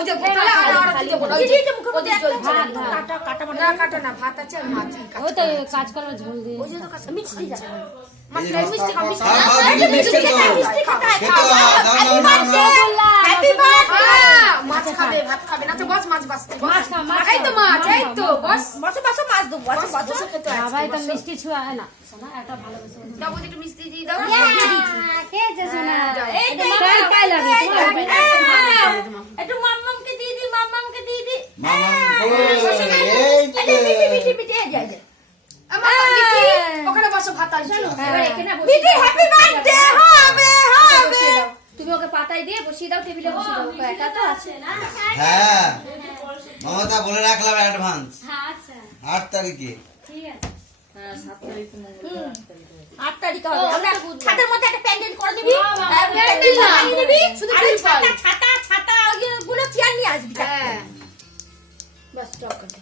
ওই যে তাহলে আর দিতে বলো দিদি যে মুখে মধ্যে একটা কাটা কাটা না কাটা না ভাত আছে আর মাছ ওই তো কাজ করার ঝোল দিয়ে ওই যে তো কাটা মিষ্টি যা মিষ্টি খাও মিষ্টি মিষ্টি খাও হ্যাপি বার্থডে মাছ খাবে ভাত খাবে না তো বস মাছ বাসতে মাছ খাও, মাছ এই তো মাছ এই তো বস বসো বসো মাছ দেবো বসো বসো খেতে বাবাই তো মিষ্টি ছুঁয়া না শোনা একটা ভালোবাসে দাও একটু মিষ্টি দিয়ে দাও কে যে শোনা এই তো তাই লাগে একটু মাম্মামকে দিয়ে দি মাম্মামকে দিয়ে দি মিটি মিটি যা যা আমার মিষ্টি ওখানে বসো ভাত আছে এবার এখানে মিটি হ্যাপি বার্থডে হবে হবে তুমি ওকে পাতায় দিয়ে বসিয়ে দাও টেবিলে বসিয়ে দাও ওকে একা তো আছে না হ্যাঁ মমতা বলে রাখলাম অ্যাডভান্স হ্যাঁ আচ্ছা 8 তারিখে ঠিক আছে 8 তারিখ হবে আমরা ছাতার মধ্যে একটা প্যান্ডেল করে দিবি প্যান্ডেল না, শুধু আরে ত্রিপল। ছাতা ছাতা ছাতা গুলো চেয়ার নিয়ে আসবি হ্যাঁ বাস স্টপ করে